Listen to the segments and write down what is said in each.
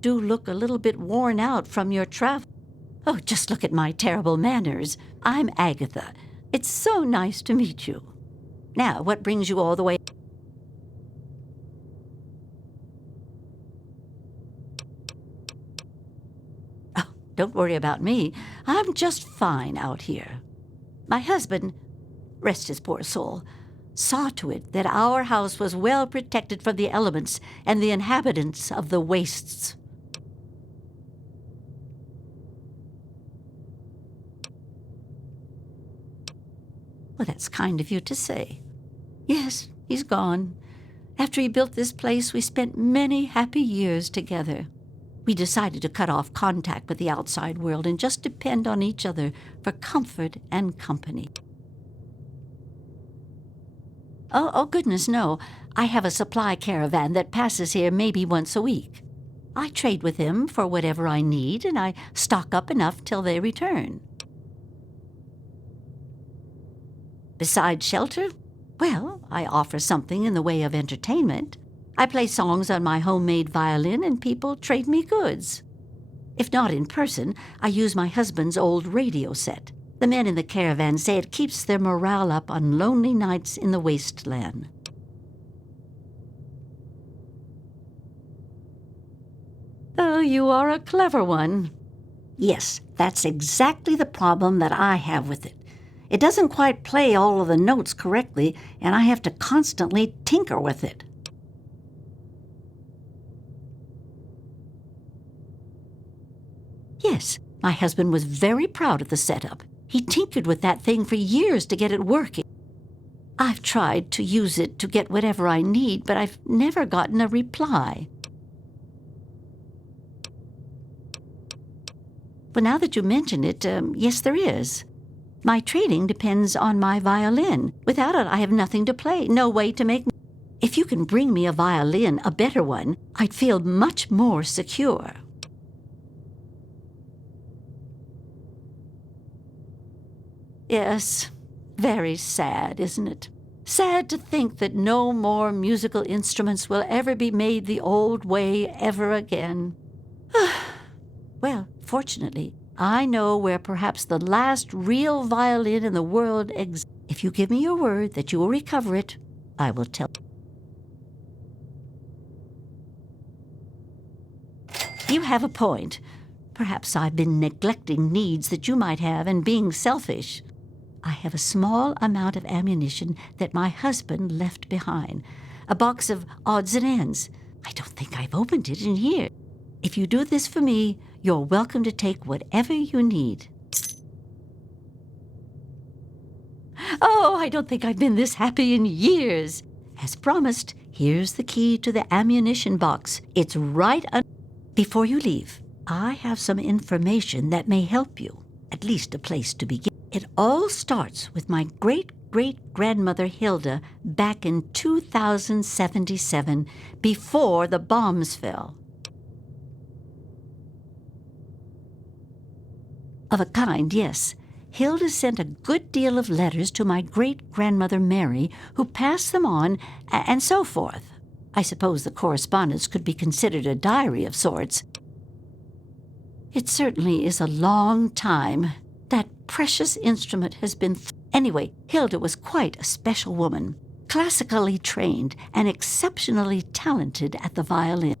do look a little bit worn out from your travel. Oh, just look at my terrible manners. I'm Agatha. It's so nice to meet you. Now, what brings you all the way? Oh, don't worry about me. I'm just fine out here. My husband, rest his poor soul, saw to it that our house was well protected from the elements and the inhabitants of the wastes. Well, that's kind of you to say. Yes, he's gone. After he built this place, we spent many happy years together. We decided to cut off contact with the outside world and just depend on each other for comfort and company. Oh, goodness, no. I have a supply caravan that passes here maybe once a week. I trade with him for whatever I need, and I stock up enough till they return. Besides shelter, well, I offer something in the way of entertainment. I play songs on my homemade violin and people trade me goods. If not in person, I use my husband's old radio set. The men in the caravan say it keeps their morale up on lonely nights in the wasteland. Oh, you are a clever one. Yes, that's exactly the problem that I have with it. It doesn't quite play all of the notes correctly, and I have to constantly tinker with it. Yes, my husband was very proud of the setup. He tinkered with that thing for years to get it working. I've tried to use it to get whatever I need, but I've never gotten a reply. But now that you mention it, yes, there is. My trading depends on my violin. Without it, I have nothing to play, no way to make. If you can bring me a violin, a better one, I'd feel much more secure. Yes, very sad, isn't it? Sad to think that no more musical instruments will ever be made the old way ever again. Well, fortunately, I know where perhaps the last real violin in the world exists. If you give me your word that you will recover it, I will tell. You have a point. Perhaps I've been neglecting needs that you might have and being selfish. I have a small amount of ammunition that my husband left behind, a box of odds and ends. I don't think I've opened it in years. If you do this for me, you're welcome to take whatever you need. Oh, I don't think I've been this happy in years. As promised, here's the key to the ammunition box. It's right under. Before you leave, I have some information that may help you, at least a place to begin. It all starts with my great-great-grandmother Hilda back in 2077, before the bombs fell. Of a kind, yes. Hilda sent a good deal of letters to my great-grandmother Mary, who passed them on, and so forth. I suppose the correspondence could be considered a diary of sorts. It certainly is a long time. That precious instrument has been. Anyway, Hilda was quite a special woman, classically trained and exceptionally talented at the violin.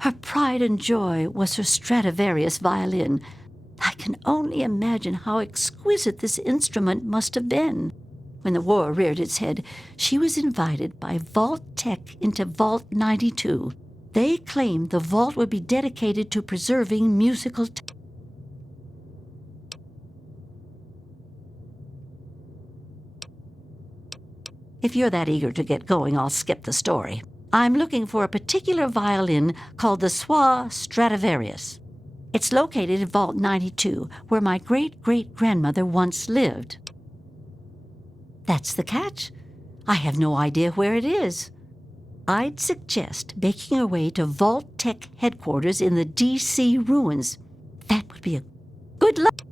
Her pride and joy was her Stradivarius violin. I can only imagine how exquisite this instrument must have been. When the war reared its head, she was invited by Vault Tech into Vault 92. They claimed the vault would be dedicated to preserving musical If you're that eager to get going, I'll skip the story. I'm looking for a particular violin called the Stradivarius. It's located in Vault 92, where my great-great-grandmother once lived. That's the catch. I have no idea where it is. I'd suggest making your way to Vault Tech headquarters in the D.C. ruins. That would be a good luck.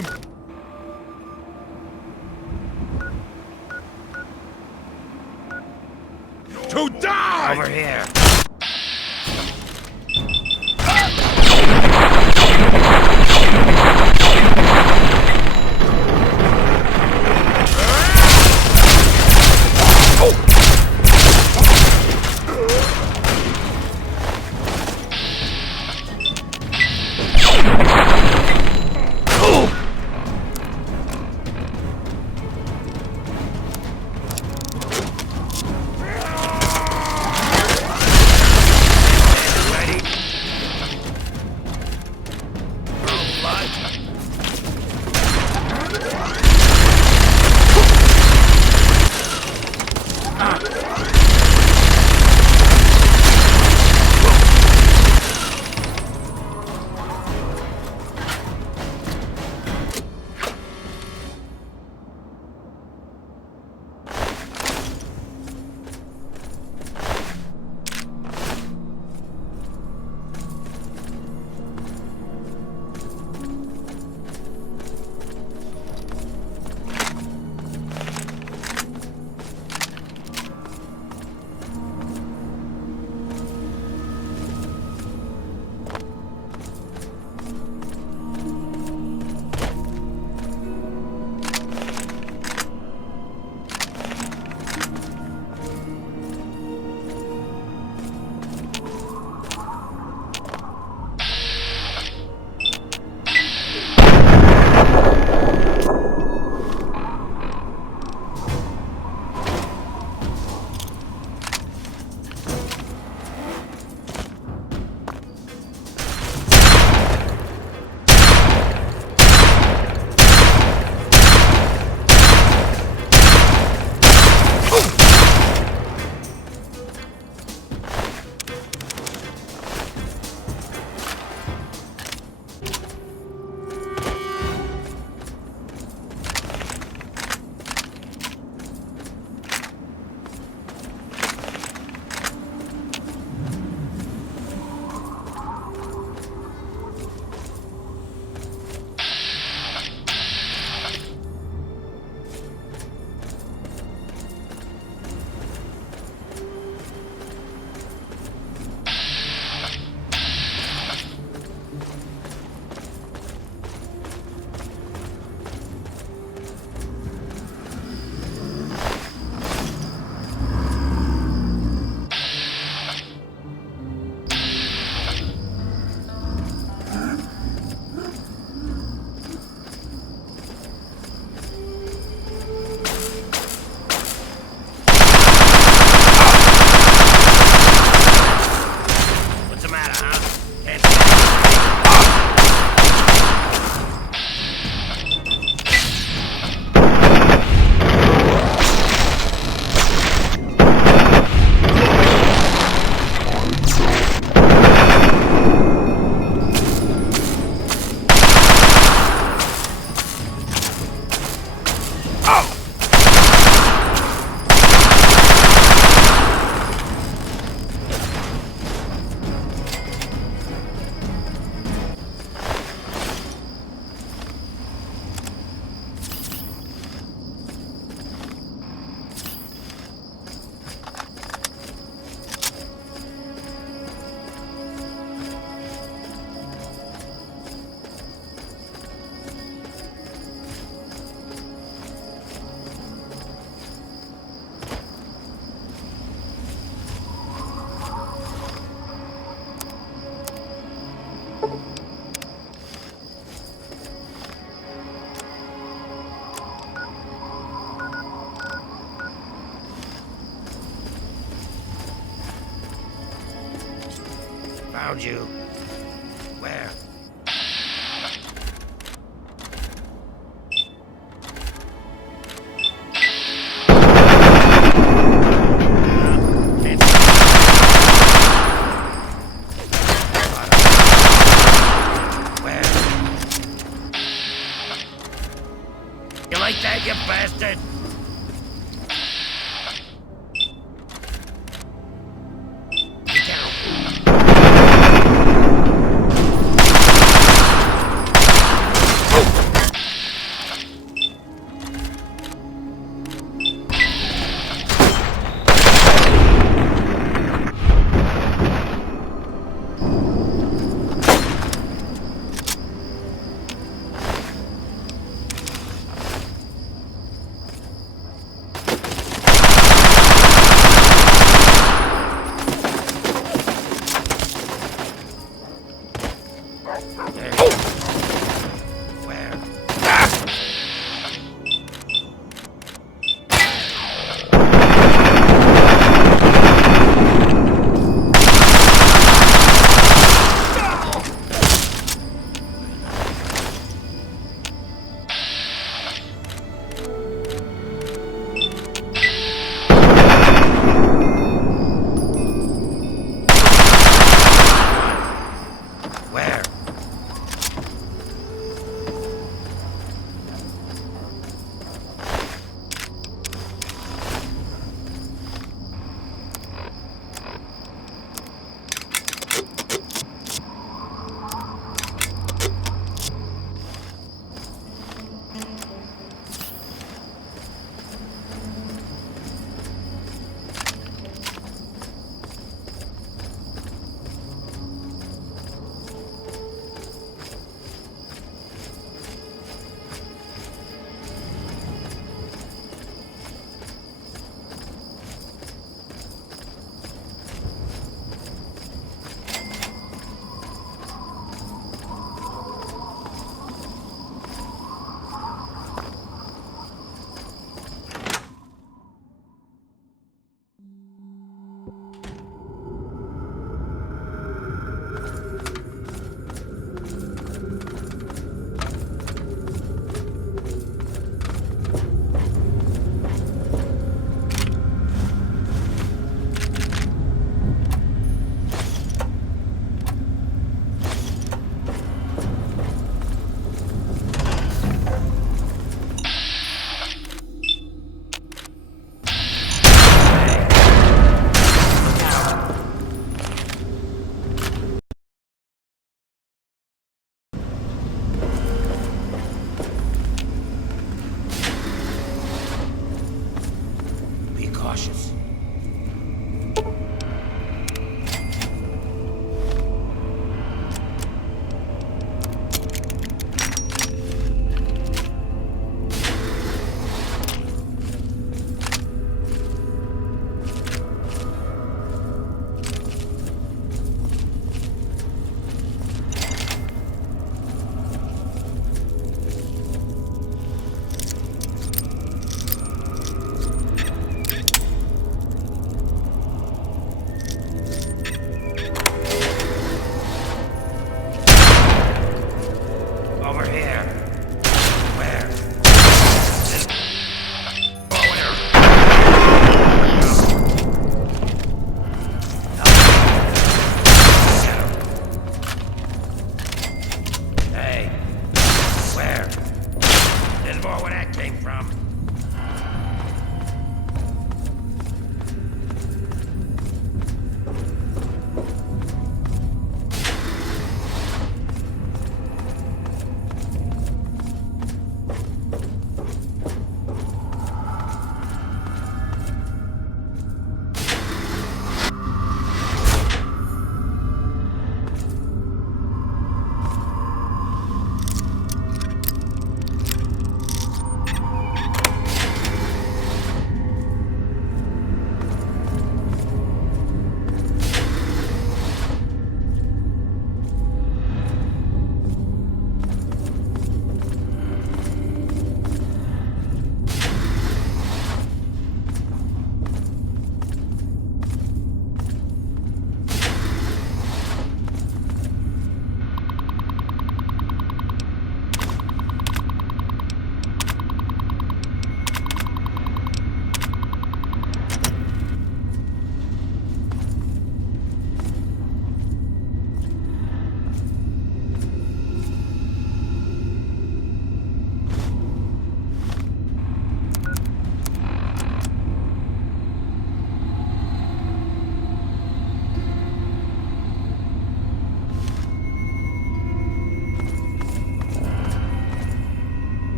time! To die! Over here. Found you. Where? Where? You like that, you bastard?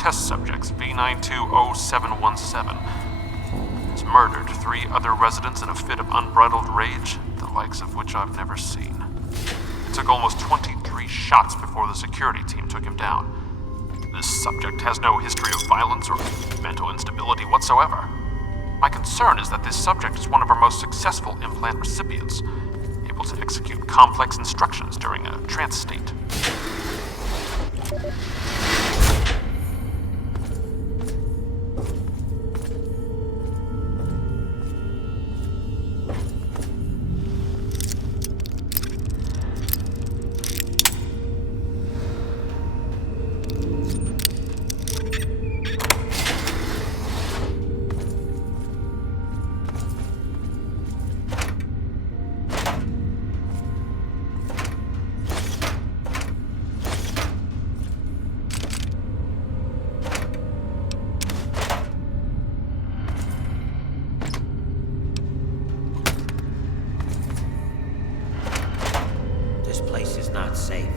test subjects, V920717, has murdered 3 other residents in a fit of unbridled rage, the likes of which I've never seen. It took almost 23 shots before the security team took him down. This subject has no history of violence or mental instability whatsoever. My concern is that this subject is one of our most successful implant recipients, able to execute complex instructions during a trance state. This place is not safe.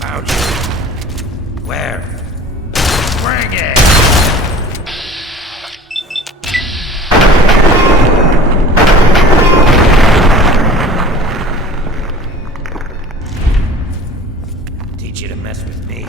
Found you. Where? Bring it! Teach you to mess with me.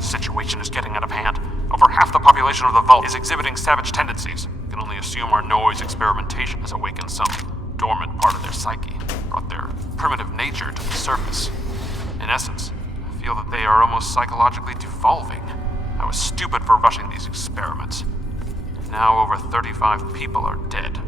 Situation is getting out of hand. Over half the population of the vault is exhibiting savage tendencies. You can only assume our noise experimentation has awakened some dormant part of their psyche, brought their primitive nature to the surface. In essence, I feel that they are almost psychologically devolving. I was stupid for rushing these experiments. Now over 35 people are dead.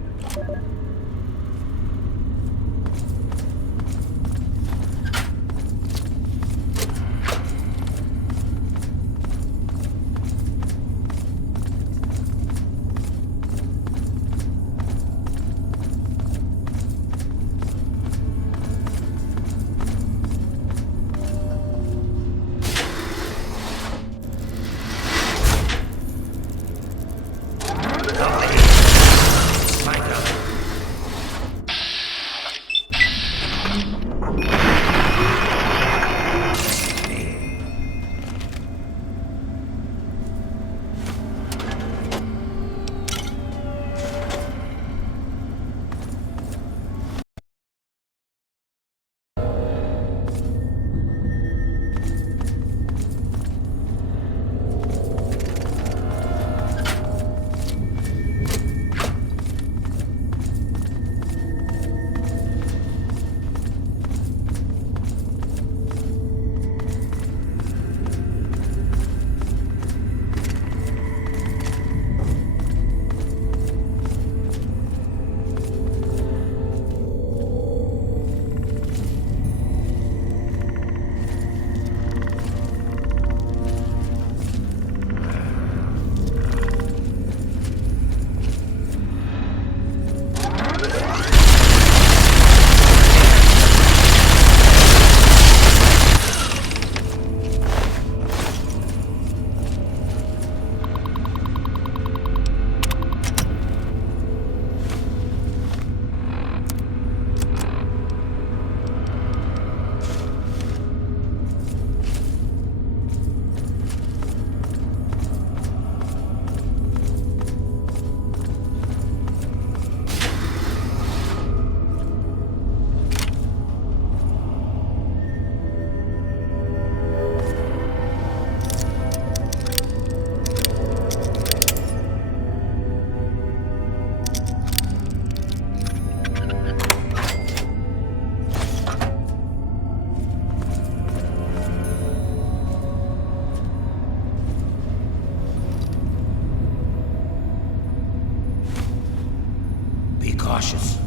cautious.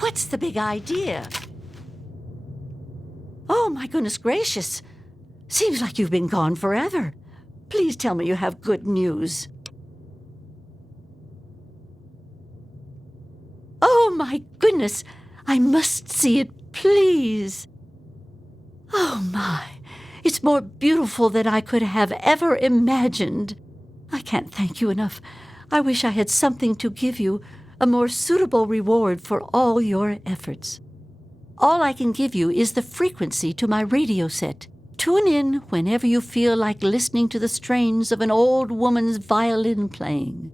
What's the big idea? Oh, my goodness gracious. Seems like you've been gone forever. Please tell me you have good news. Oh, my goodness. I must see it, please. Oh, my. It's more beautiful than I could have ever imagined. I can't thank you enough. I wish I had something to give you, a more suitable reward for all your efforts. All I can give you is the frequency to my radio set. Tune in whenever you feel like listening to the strains of an old woman's violin playing.